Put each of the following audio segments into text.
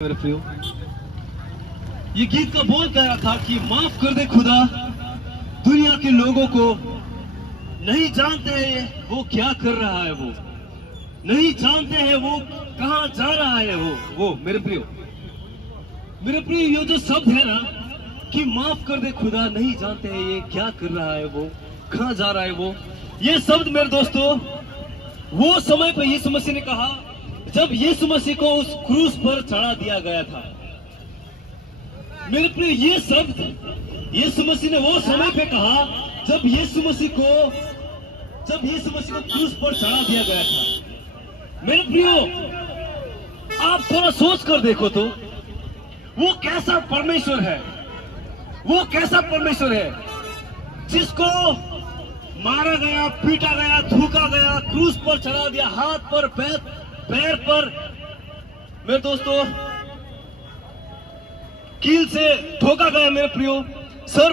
मेरे प्रियो, ये गीत का बोल कह रहा था कि माफ कर दे खुदा, दुनिया के लोगों को नहीं जानते हैं वो क्या कर रहा है, वो नहीं जानते हैं वो कहां जा रहा है, वो मेरे प्रियो ये जो शब्द है ना कि माफ कर दे खुदा, नहीं जानते हैं ये क्या कर रहा है, वो कहां जा रहा है, वो ये शब्द मेरे दोस्तों वो समय पर यीशु मसीह ने कहा जब यीशु मसीह को उस क्रूस पर चढ़ा दिया गया था। मेरे प्रिय, ये शब्द यीशु मसीह ने वो समय पे कहा जब यीशु मसीह को क्रूस पर चढ़ा दिया गया था। मेरे प्रियो, आप थोड़ा सोच कर देखो तो वो कैसा परमेश्वर है, वो कैसा परमेश्वर है जिसको मारा गया, पीटा गया, थूका गया, क्रूस पर चढ़ा दिया, हाथ पर पैर पर मेरे दोस्तों कील से ठोका गया, मेरे प्रियो सिर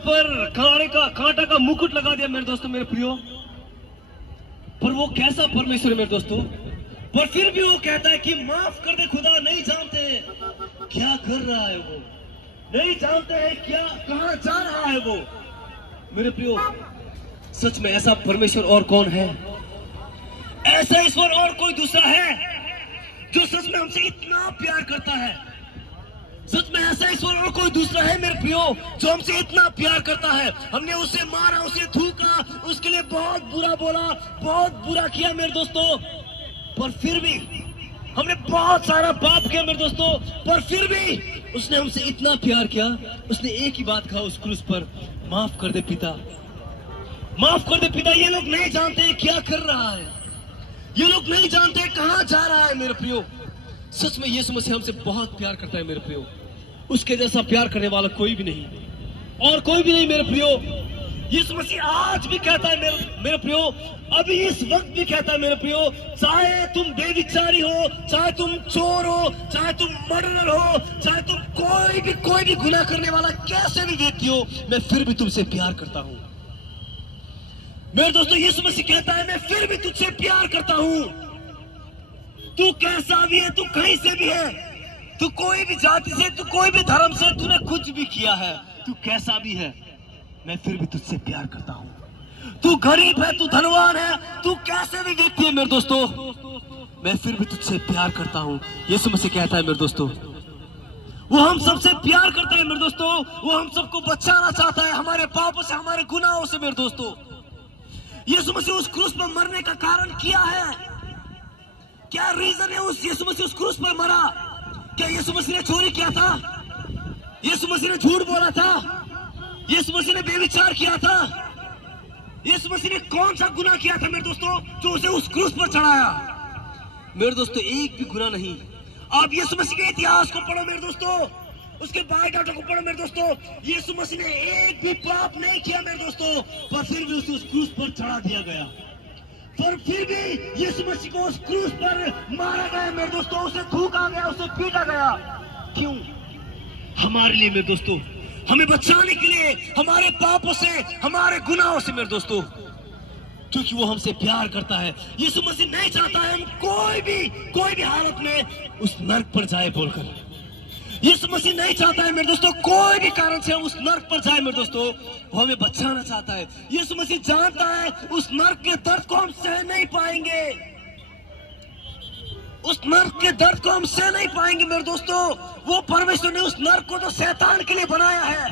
पर कांटा का मुकुट लगा दिया, मेरे दोस्तों मेरे प्रियो। पर वो कैसा परमेश्वर है मेरे दोस्तों, पर फिर भी वो कहता है कि माफ कर दे खुदा, नहीं जानते क्या कर रहा है वो, नहीं जानते हैं क्या कहां जा रहा है वो। मेरे प्रियो, सच में ऐसा परमेश्वर और कौन है, ऐसा ईश्वर और कोई दूसरा है जो सच में हमसे इतना प्यार करता है। सच में ऐसा ईश्वर और कोई दूसरा है मेरे प्रियो जो हमसे इतना प्यार करता है। हमने उसे मारा, उसे थूका, उसके लिए बहुत बुरा बोला, बहुत बुरा किया मेरे दोस्तों, पर फिर भी हमने बहुत सारा पाप किया मेरे दोस्तों, पर फिर भी उसने हमसे इतना प्यार किया। उसने एक ही बात कहा उस क्रूस पर, माफ कर दे पिता, माफ कर दे पिता। ये लोग नहीं जानते क्या कर रहा है, ये लोग नहीं जानते कहां जा रहा है मेरे प्रियो। सच में यीशु मसीह हमसे बहुत प्यार करता है मेरे प्रियो, उसके जैसा प्यार करने वाला कोई भी नहीं और कोई भी नहीं मेरे प्रियो। यीशु मसीह आज भी कहता है मेरे प्रियो, अभी इस वक्त भी कहता है मेरे प्रियो, चाहे तुम बेविचारी हो, चाहे तुम चोर हो, चाहे तुम मर्डरर हो, चाहे तुम कोई भी गुनाह करने वाला कैसे भी व्यक्ति हो, मैं फिर भी तुमसे प्यार करता हूं मेरे दोस्तों। यीशु मसीह कहता है मैं फिर भी तुझसे प्यार करता हूं, तू कैसा भी है, तू कहीं से भी है, तू कोई भी जाति से, तू कोई भी धर्म से, तूने कुछ भी किया है, तू कैसा भी है, मैं फिर भी तुझसे प्यार करता हूं। तू गरीब है, तू धनवान है, तू कैसे भी व्यक्ति है मेरे दोस्तों, मैं फिर भी तुझसे प्यार करता हूं। यीशु मसीह कहता है मेरे दोस्तों, वो हम सबसे प्यार करता है मेरे दोस्तों, वो हम सबको बचाना चाहता है हमारे पापों से, हमारे गुनाहों से मेरे दोस्तों। यीशु मसीह उस क्रूस पर मरने का कारण क्या है, क्या रीजन है उस यीशु मसीह उस क्रूस पर मरा? क्या यीशु मसीह ने चोरी किया था? यीशु मसीह ने झूठ बोला था? यीशु मसीह ने बेविचार किया था? यीशु मसीह ने कौन सा गुनाह किया था मेरे दोस्तों जो उसे उस क्रूस पर चढ़ाया? मेरे दोस्तों एक भी गुनाह नहीं। आप यीशु मसीह के इतिहास को पढ़ो मेरे दोस्तों, उसके बायोडाटा को पढ़ो मेरे दोस्तों, यीशु मसीह ने एक भी पाप नहीं किया मेरे दोस्तों, पर फिर भी उसे उस क्रूस पर चढ़ा दिया गया, पर फिर भी यीशु मसीह को उस क्रूस पर मारा गया मेरे दोस्तों, उसे थूका गया, उसे पीटा गया। क्यों? हमारे लिए मेरे दोस्तों, हमें बचाने के लिए, हमारे पापों से, हमारे गुनाहों से मेरे दोस्तों, क्योंकि वो हमसे प्यार करता है। यीशु मसीह नहीं चाहता है हम कोई भी हालत में उस नर्क पर जाए बोलकर। यीशु मसीह नहीं चाहता है मेरे दोस्तों कोई भी कारण से हम उस नर्क पर जाए मेरे दोस्तों, वो हमें बचाना चाहता है। यीशु मसीह जानता है उस नर्क के दर्द को हम सह नहीं पाएंगे, उस नर्क के दर्द को हम सह नहीं पाएंगे मेरे दोस्तों। वो परमेश्वर ने उस नर्क को तो शैतान के लिए बनाया है,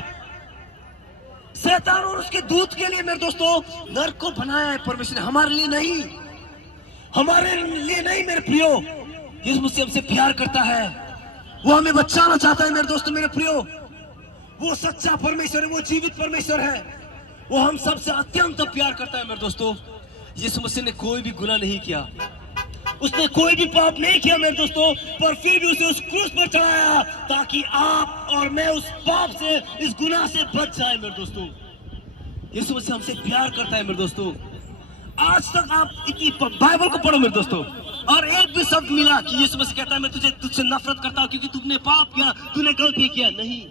शैतान और उसके दूत के लिए मेरे दोस्तों नर्क को बनाया है परमेश्वर ने, हमारे लिए नहीं, हमारे लिए नहीं मेरे प्रियो। यीशु मसीह हमसे प्यार करता है, वो हमें बचाना चाहता है मेरे दोस्तों मेरे प्रियो। वो सच्चा परमेश्वर है, वो जीवित परमेश्वर है, वो हम सबसे अत्यंत प्यार करता है मेरे दोस्तों। यीशु मसीह ने कोई भी गुनाह नहीं किया, उसने कोई भी पाप नहीं किया मेरे दोस्तों, पर फिर भी उसे उस क्रूस पर चढ़ाया ताकि आप और मैं उस पाप से, इस गुनाह से बच जाए मेरे दोस्तों। यीशु मसीह हमसे प्यार करता है मेरे दोस्तों। आज तक आप इतनी बाइबल को पढ़ो मेरे दोस्तों, और एक भी शब्द मिला कि यीशु मसीह कहता है मैं तुझसे नफरत करता हूं क्योंकि तुमने पाप किया, तूने गलती किया? नहीं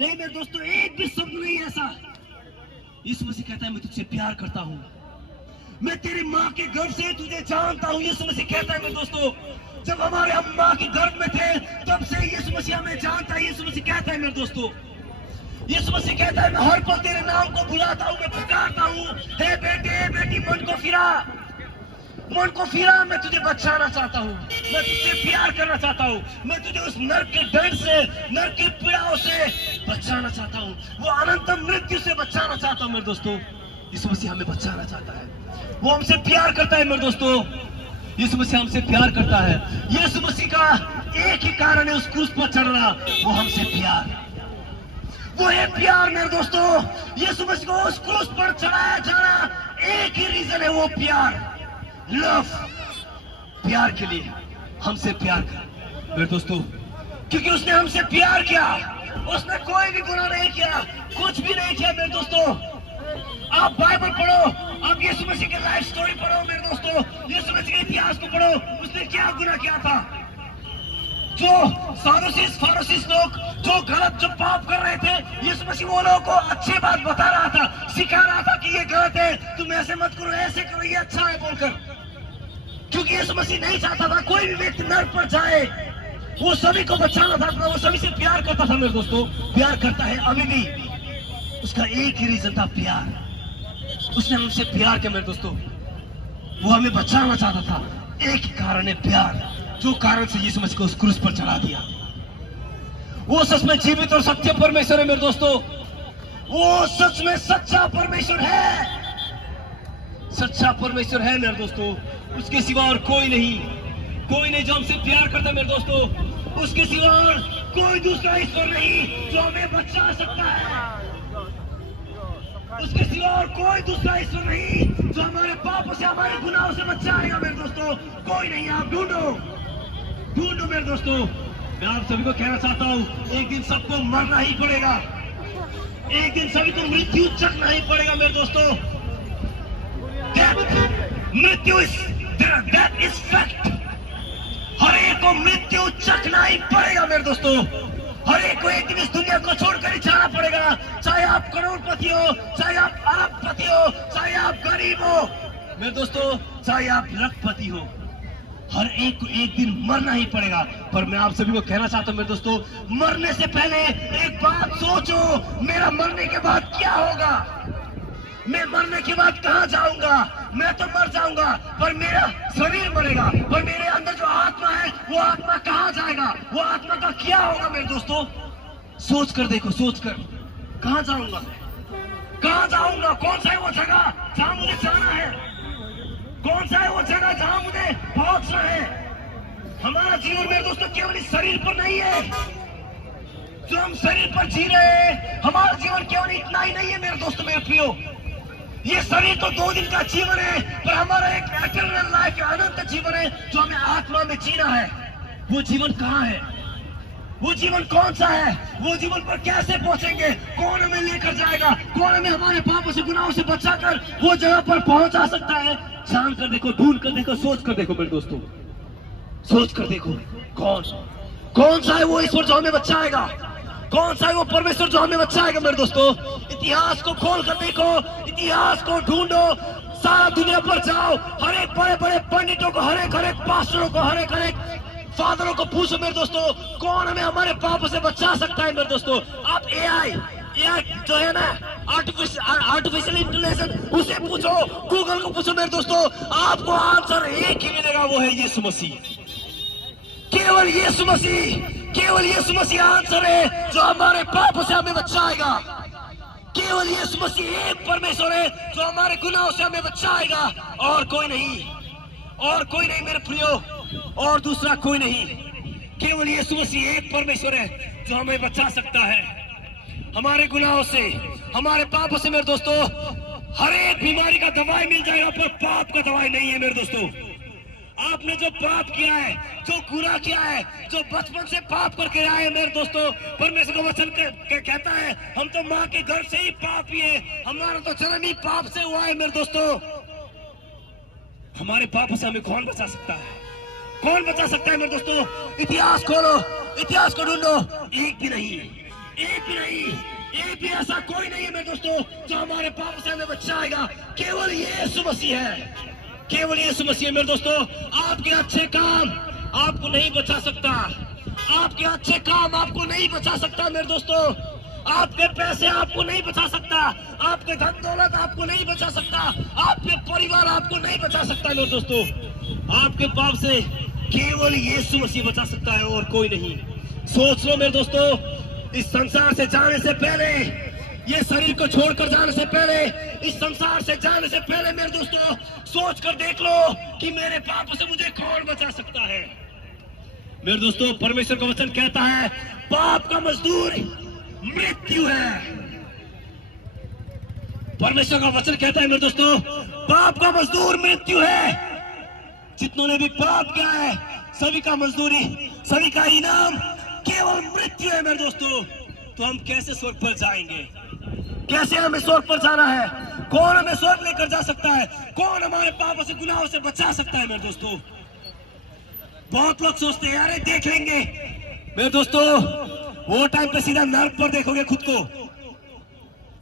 मेरे दोस्तों, एक भी शब्द नहीं ऐसा। यीशु मसीह कहता है मैं तुझसे प्यार करता हूं, मैं तेरी माँ के गर्भ से तुझे जानता हूं। यीशु मसीह कहता है मेरे दोस्तों, जब हमारे अम्मा के गर्भ में थे तब से यीशु मसीह हमें जानता है। यीशु मसीह कहता है मेरे दोस्तों, यीशु मसीह कहता है मैं हर पल तेरे नाम को बुलाता हूँ, मैं पुकारता हूँ, हे बेटे बेटी मन को फिरा, मन को फिरा, मैं तुझे बचाना चाहता हूँ, मैं तुझसे प्यार करना चाहता हूँ, मैं तुझे उस नर्क के दंड से, नर्क की पीड़ाओं से बचाना चाहता हूँ, वो अनंत मृत्यु से बचाना चाहता हूँ मेरे दोस्तों। यीशु मसीह हमें बचाना चाहता है, वो हमसे प्यार करता है मेरे दोस्तों। यीशु मसीह हमसे प्यार करता है। यीशु मसीह का एक ही कारण है उस क्रूस पर चढ़ना, वो हमसे प्यार, वो है प्यार मेरे दोस्तों। यीशु मसीह को उस क्रूस पर चढ़ाया जाना एक ही रीजन है, वो प्यार, लव, प्यार के लिए हमसे प्यार कर मेरे दोस्तों, क्योंकि उसने हमसे प्यार किया, उसने कोई भी गुनाह नहीं किया, कुछ भी नहीं किया मेरे दोस्तों। आप बाइबल पढ़ो, आप यीशु मसीह की लाइफ स्टोरी पढ़ो मेरे दोस्तों, यीशु मसीह के इतिहास को पढ़ो, उसने क्या गुनाह किया था। जो फारूसीस लोग जो गलत, जो पाप कर रहे थे, यीशु मसीह वो लोगों को अच्छी बात बता रहा था, सिखा रहा था कि ये गलत है, तुम ऐसे मत करो, ऐसे करो, ये अच्छा है बोलकर, क्योंकि यीशु मसीह नहीं चाहता था कोई भी व्यक्ति नर्क पर जाए, वो सभी को बचाना था, वो सभी से प्यार करता था मेरे दोस्तों, प्यार करता है अभी भी। उसका एक ही रीजन था, प्यार। उसने हमसे प्यार किया मेरे दोस्तों, वो हमें बचाना चाहता था, एक ही कारण है, प्यार, जो कारण से यीशु मसीह को उस क्रूस पर चढ़ा दिया। वो सच में जीवित और सच्चे परमेश्वर है मेरे दोस्तों, वो सच में सच्चा परमेश्वर है, सच्चा परमेश्वर है मेरे दोस्तों, उसके सिवा और कोई नहीं, कोई नहीं जो हमसे प्यार करता है मेरे दोस्तों, उसके सिवा और कोई दूसरा ईश्वर नहीं जो हमें बचा सकता है, उसके सिवा और कोई दूसरा ईश्वर नहीं जो हमारे पापों से, हमारे गुनाहों से बचाएगा मेरे दोस्तों, कोई नहीं। आप ढूंढो, ढूंढो मेरे दोस्तों। मैं आप सभी को कहना चाहता हूँ, एक दिन सबको मरना ही पड़ेगा, एक दिन सभी को मृत्यु चखना ही पड़ेगा मेरे दोस्तों। मृत्यु इज फैक्ट, हर एक को मृत्यु चखना ही पड़ेगा मेरे दोस्तों, हर एक को एक दिन इस दुनिया को छोड़कर ही जाना पड़ेगा, चाहे आप करोड़पति हो, चाहे आप अरबपति हो, चाहे आप गरीब हो मेरे दोस्तों, चाहे आप लखपति हो, हर एक को एक दिन मरना ही पड़ेगा। पर मैं आप सभी को कहना चाहता हूं मेरे दोस्तों, मरने से पहले एक बात सोचो, मेरा मरने के बाद क्या होगा, मैं मरने के बाद कहां जाऊंगा। मैं तो मर जाऊंगा पर मेरा शरीर मरेगा, पर मेरे अंदर जो आत्मा है वो आत्मा कहां जाएगा, वो आत्मा का क्या होगा मेरे दोस्तों। सोच कर देखो, सोच कर, कहां जाऊंगा, कहां जाऊंगा, कौन सा है वो जगह जहां मुझे जाना है, कौन सा है वो जगह जहां मुझे पहुंचना है। हमारा जीवन मेरे दोस्तों केवल इस शरीर पर नहीं है, जो हम शरीर पर जी रहे हैं, हमारा जीवन केवल इतना ही नहीं है मेरे दोस्तों, मेरे प्रियो। ये शरीर तो 2 दिन का जीवन है, पर हमारा एक एटर्नल लाइफ, अनंत जीवन है जो हमें आत्मा में जीना है। वो जीवन कहाँ है, वो जीवन कौन सा है, वो जीवन पर कैसे पहुंचेंगे, कौन हमें लेकर जाएगा, कौन हमें हमारे पापों से, गुनाहों से बचाकर वो जगह पर पहुंचा सकता है। जान कर देखो, ढूंढ कर देखो, सोच कर देखो मेरे दोस्तों, सोच कर देखो, कौन सा है वो ईश्वर जो हमें बचाएगा, कौन सा है वो परमेश्वर जो हमें बचाएगा मेरे दोस्तों। इतिहास को खोल कर देखो, इतिहास को ढूंढो, सारा दुनिया पर जाओ, हर एक बड़े बड़े पंडितों को, हर एक पास्टरों को, हर एक फादरों को पूछो मेरे दोस्तों, कौन हमें हमारे पापों से बचा सकता है मेरे दोस्तों। आप एआई जो है ना, आर्टिफिशियल इंटेलिजेंस, उसे पूछो, गूगल को पूछो मेरे दोस्तों, आपको आंसर एक ही मिलेगा, वो है यीशु मसीह, केवल यीशु मसीह, केवल यीशु मसीह आंसर है जो हमारे पापों से हमें बचाएगा। केवल यीशु मसीह एक परमेश्वर है जो हमारे गुनाहों से हमें बचाएगा, और कोई नहीं, और कोई नहीं मेरे प्रियो, और दूसरा कोई नहीं। केवल यीशु मसीह एक परमेश्वर है जो हमें बचा सकता है हमारे गुनाहों से, हमारे पापों से मेरे दोस्तों। हर एक बीमारी का दवाई मिल जाएगा, पर पाप का दवाई नहीं है मेरे दोस्तों। आपने जो पाप किया है, जो गुनाह किया है, जो बचपन से पाप करके आए हैं मेरे दोस्तों, परमेश्वर का वचन कहता है हम तो माँ के घर से ही पापी है, हमारा तो जन्म ही पाप से हुआ है मेरे दोस्तों। हमारे पापों से हमें कौन बचा सकता है, कौन बचा सकता है मेरे दोस्तों। इतिहास खोलो, इतिहास को ढूंढो, एक भी नहीं, एक भी नहीं, एक भी ऐसा कोई नहीं है मेरे दोस्तों जो हमारे पापों से हमें बचाएगा। केवल यीशु मसीह है, केवल यीशु मसीह है मेरे दोस्तों। आपके अच्छे काम, आपको नहीं बचा सकता, आपके अच्छे काम आपको नहीं बचा सकता मेरे दोस्तों, आपके पैसे आपको नहीं बचा सकता, आपके धन दौलत आपको नहीं बचा सकता, आपके परिवार आपको नहीं बचा सकता मेरे दोस्तों। आपके पाप से केवल यीशु मसीह बचा सकता है और कोई नहीं। सोच लो मेरे दोस्तों, इस संसार से जाने से पहले, ये शरीर को छोड़कर जाने से पहले, इस संसार से जाने से पहले मेरे दोस्तों सोच कर देख लो कि मेरे पापों से मुझे कौन बचा सकता है। मेरे दोस्तों, परमेश्वर का वचन कहता है पाप का मजदूर मृत्यु है। परमेश्वर का वचन कहता है मेरे दोस्तों, पाप का मजदूर मृत्यु है। जितनों ने भी पाप किया है सभी का मजदूरी, सभी का इनाम केवल मृत्यु है मेरे दोस्तों। तो हम कैसे स्वर्ग पर जाएंगे? कैसे हमें स्वर्ग पर जाना है? कौन हमें स्वर्ग लेकर जा सकता है? कौन हमारे पापों से, गुनाहों से बचा सकता है मेरे दोस्तों? बहुत लोग सोचते हैं अरे देख लेंगे। मेरे दोस्तों, वो टाइम पे सीधा नर्क पर देखोगे खुद को,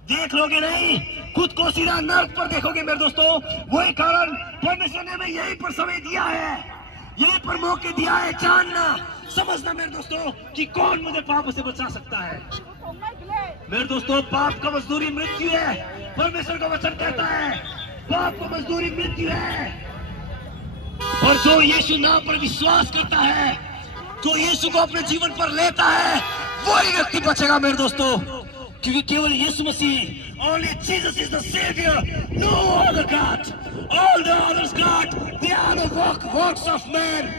देख लोगे नहीं, खुद को सीधा नर्क पर देखोगे मेरे दोस्तों। वही कारण परमेश्वर ने हमें यहीं पर समय दिया है, यहीं पर मौके दिया है जानना, समझना मेरे दोस्तों कि कौन मुझे पापों से बचा सकता है। मेरे दोस्तों, पाप का मजदूरी मृत्यु है। परमेश्वर का वचन कहता है पाप का मजदूरी मृत्यु है। और जो यीशु नाम पर विश्वास करता है, जो यीशु को अपने जीवन पर लेता है, वही व्यक्ति बचेगा मेरे दोस्तों। क्योंकि केवल यीशु मसीह, only Jesus is the Savior, no other God. All the others God, they are the works of man.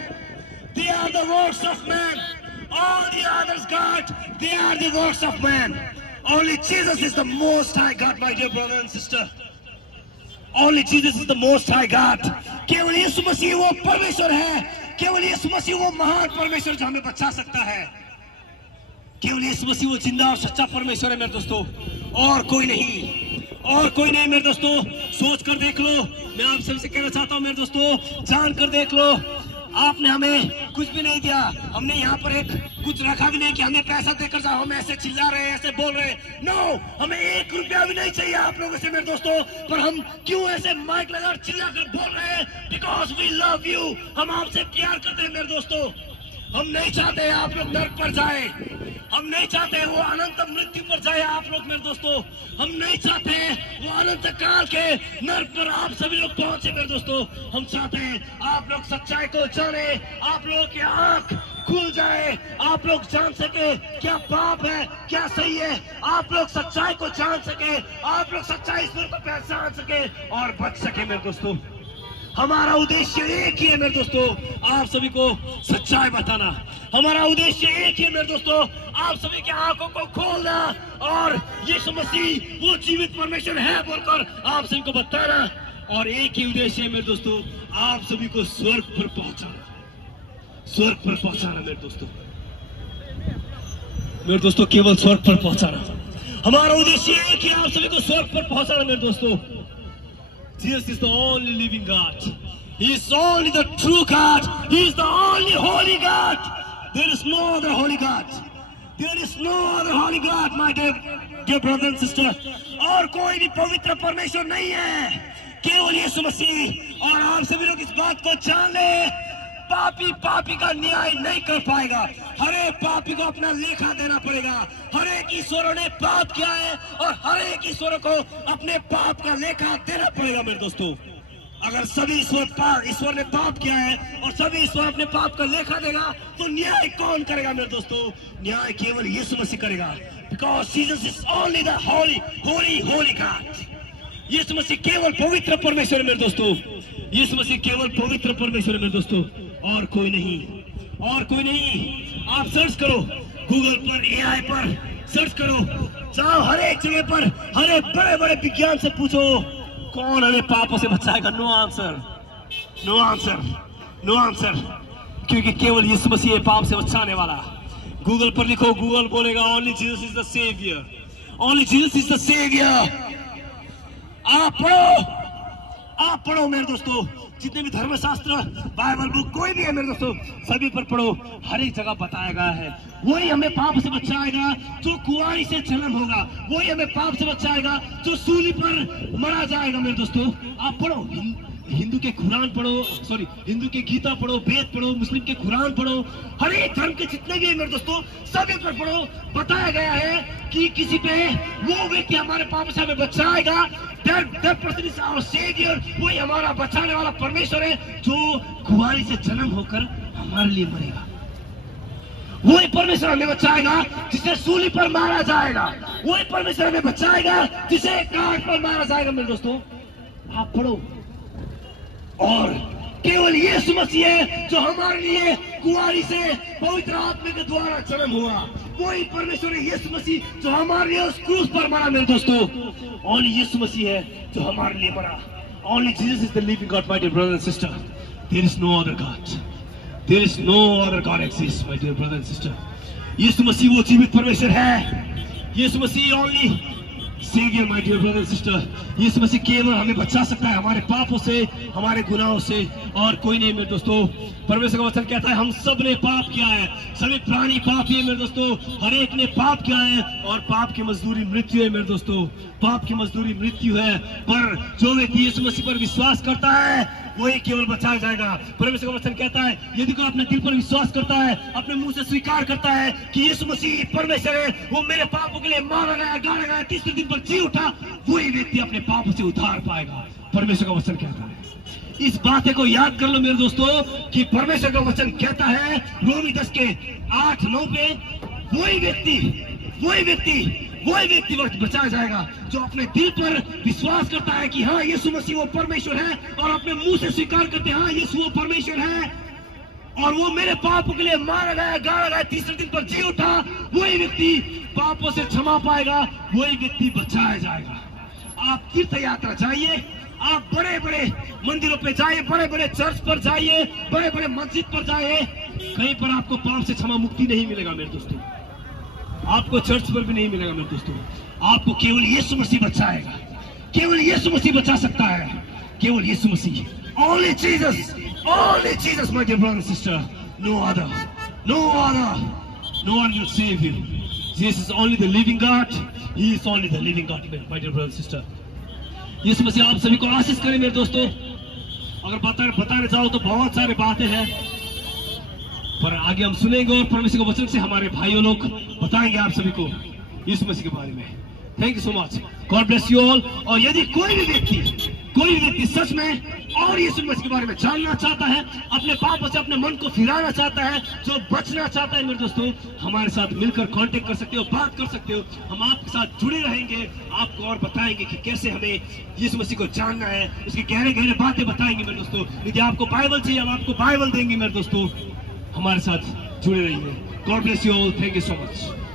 They are the works of man. All the others God, they are the works of man. Only Jesus is the Most High God, my dear brother and sister. Only Jesus is the Most High God. केवल यीशु मसीह वो परमेश्वर है, केवल यीशु मसीह वो महान परमेश्वर जो हमें बचा सकता है। केवल यीशु मसीह वो जिंदा और सच्चा परमेश्वर है मेरे दोस्तों, और कोई नहीं, और कोई नहीं मेरे दोस्तों। सोच कर देख लो, मैं आप सबसे कहना चाहता हूँ मेरे दोस्तों, जान कर देख लो। आपने हमें कुछ भी नहीं दिया, हमने यहाँ पर एक कुछ रखा भी नहीं कि हमें पैसा देकर जाओ, हम ऐसे चिल्ला रहे हैं, ऐसे बोल रहे हैं। नो, हमें 1 रुपया भी नहीं चाहिए आप लोगों से मेरे दोस्तों, पर हम क्यों ऐसे माइक लगा चिल्ला कर बोल रहे हैं? बिकॉज वी लव यू, हम आपसे प्यार करते हैं मेरे दोस्तों। हम नहीं चाहते आप लोग नरक पर जाए, हम नहीं चाहते वो अनंत मृत्यु पर जाए आप लोग मेरे दोस्तों, हम नहीं चाहते वो अनंत काल के नरक पर आप सभी लोग पहुंचे मेरे दोस्तों। हम चाहते हैं आप लोग सच्चाई को जाने, आप लोगों की आंख खुल जाए, आप लोग जान सके क्या पाप है क्या सही है, आप लोग सच्चाई को जान सके, आप लोग सच्चाई ईश्वर को पहचान सके और बच सके मेरे दोस्तों। हमारा उद्देश्य एक ही है मेरे दोस्तों, आप सभी को सच्चाई बताना। हमारा उद्देश्य एक ही है मेरे दोस्तों, आप सभी की आंखों को खोलना और यीशु मसीह वो जीवित परमेश्वर है बोलकर आप सभी को बताना। और एक ही उद्देश्य है मेरे दोस्तों, आप सभी को स्वर्ग पर पहुंचाना, स्वर्ग पर पहुंचाना मेरे दोस्तों। मेरे दोस्तों, केवल स्वर्ग पर पहुंचाना हमारा उद्देश्य एक ही, आप सभी को स्वर्ग पर पहुंचाना मेरे दोस्तों। Jesus is the only living God. He is only the true God. He is the only holy God. There is no other holy God. There is no other holy God, my dear brother and sister. और कोई भी पवित्र परमेश्वर नहीं है, केवल यीशु मसीह। और आप सभी लोग इस बात को जान ले, पापी का न्याय नहीं कर पाएगा। हर एक पापी को अपना लेखा देना पड़ेगा। हर एक ईश्वरों ने पाप किया है और हर एक ईश्वर को अपने पाप का लेखा देना पड़ेगा मेरे दोस्तों। अगर सभी ईश्वर ने पाप किया है और सभी ईश्वर अपने पाप का लेखा देगा, तो न्याय कौन करेगा मेरे दोस्तों? न्याय केवल यीशु मसीह करेगा। Because Jesus is only the holy God. यीशु मसीह केवल पवित्र परमेश्वर है मेरे दोस्तों। यीशु मसीह केवल पवित्र परमेश्वर है मेरे दोस्तों, और कोई नहीं, और कोई नहीं। आप सर्च करो गूगल पर, AI पर सर्च करो, जाओ हर एक जगह पर, हर एक बड़े विज्ञान से पूछो कौन हमें पापों से बचाएगा। No answer, no answer, no answer, क्योंकि केवल यीशु मसीह है पाप से बचाने वाला। गूगल पर लिखो, गूगल बोलेगा only Jesus is the saviour, only Jesus is the saviour. आप पढ़ो मेरे दोस्तों, जितने भी धर्मशास्त्र, बाइबल बुक कोई भी है मेरे दोस्तों, सभी पर पढ़ो। हर एक जगह बताया गया है वही हमें पाप से बचाएगा जो कुंवारी से जन्म होगा, वही हमें पाप से बचाएगा जो सूली पर मरा जाएगा मेरे दोस्तों। आप पढ़ो, हिंदू के कुरान पढ़ो, सॉरी हिंदू के गीता पढ़ो, वेद पढ़ो, मुस्लिम के कुरान पढ़ो, हर एक धर्म के जितने भी मेरे दोस्तों सब एक पर पढ़ो। बताया गया है कि किसी पे वो व्यक्ति हमारे पाप से हमें बचाएगा, that person is our savior, वही हमारा बचाने वाला परमेश्वर है जो कुंवारी से जन्म होकर हमारे लिए मरेगा। वही परमेश्वर हमें बचाएगा जिसे सूली पर मारा जाएगा, वही परमेश्वर हमें बचाएगा जिसे काट पर मारा जाएगा। मेरे दोस्तों आप पढ़ो, और केवल यीशु मसीह है जो हमारे लिए कुंवारी से पवित्र आत्मा के द्वारा जन्म हुआ। वही परमेश्वर है यीशु मसीह जो हमारे लिए उस क्रूस पर मरा। मेरे दोस्तों ओनली यीशु मसीह है जो हमारे लिए मरा। Only Jesus is the living God my dear brother and sister. There is no other God, there is no other God exist my dear brother and sister. Yeshu Masih वो जीवित परमेश्वर है। Yeshu Masih only saviour my dear brother and sister. Yeshu Masih केवल हमें बचा सकता है हमारे पापों से, हमारे गुनाहों से, और कोई नहीं। मेरे दोस्तों परमेश्वर का वचन कहता है हम सब ने पाप किया है, सभी प्राणी पापी है। मेरे दोस्तों हर एक ने पाप किया है और पाप की मजदूरी मृत्यु है। मेरे दोस्तों पाप की मजदूरी मृत्यु है, पर जो व्यक्ति यीशु मसीह पर विश्वास करता है वही केवल बचाया जाएगा। परमेश्वर का वचन कहता है यदि कोई अपने दिल पर विश्वास करता है, अपने मुंह से स्वीकार करता है कि यीशु मसीह परमेश्वर है, वो मेरे पापों के लिए मारा गया, गाड़ा गया, तीसरे दिन पर जी उठा, वही व्यक्ति अपने पापों से उद्धार पाएगा। परमेश्वर का वचन कहता है। इस बात को याद कर लो मेरे दोस्तों कि परमेश्वर का वचन कहता है रोमी 10 के 8-9 पे वही व्यक्ति बचाया जाएगा जो अपने दिल पर विश्वास करता है कि हाँ यीशु मसीह वो परमेश्वर है, और अपने मुंह से स्वीकार करते हैं हाँ यीशु वो परमेश्वर है और वो मेरे पापों के लिए मारा गया, गाड़ा गया, तीसरे दिन पर जी उठा। वही व्यक्ति पापों से क्षमा पाएगा, वही व्यक्ति बचाया जाएगा। आप तीर्थ यात्रा जाइए, आप बड़े बड़े मंदिरों पे जाइए, बड़े बड़े चर्च पर जाइए, बड़े बड़े मस्जिद पर जाइए, कहीं पर आपको पाप से क्षमा मुक्ति नहीं मिलेगा मेरे दोस्तों। आपको चर्च पर भी नहीं मिलेगा मेरे दोस्तों। आपको केवल यीशु मसीह बचाएगा, केवल यीशु मसीह बचा सकता है, केवल यीशु मसीह। Only Jesus, my dear brother and sister. No other, no one will save you. Jesus is only the living God. He is only the living God, my dear brother and sister. यीशु मसीह आप सभी को आशीष करें मेरे दोस्तों। अगर बताने जाओ तो बहुत सारे बातें हैं, पर आगे हम सुनेंगे और परमेश्वर के वचन से हमारे भाइयों लोग बताएंगे आप सभी को यीशु मसीह के बारे में। Thank you so much, God bless you all. और यदि कोई भी व्यक्ति सच में और यीशु मसीह के बारे में जानना चाहता है, अपने पापों से अपने मन को फिराना चाहता है, जो बचना चाहता है, मेरे दोस्तों हमारे साथ मिलकर कांटेक्ट कर सकते हो, बात कर सकते हो। हम आपके साथ जुड़े रहेंगे, आपको और बताएंगे कि कैसे हमें यीशु मसीह को जानना है, उसकी गहरे गहरे बातें बताएंगे मेरे दोस्तों। यदि आपको बाइबल चाहिए हम आपको बाइबल देंगे मेरे दोस्तों। हमारे साथ जुड़े रहिए। God bless you all, thank you so much.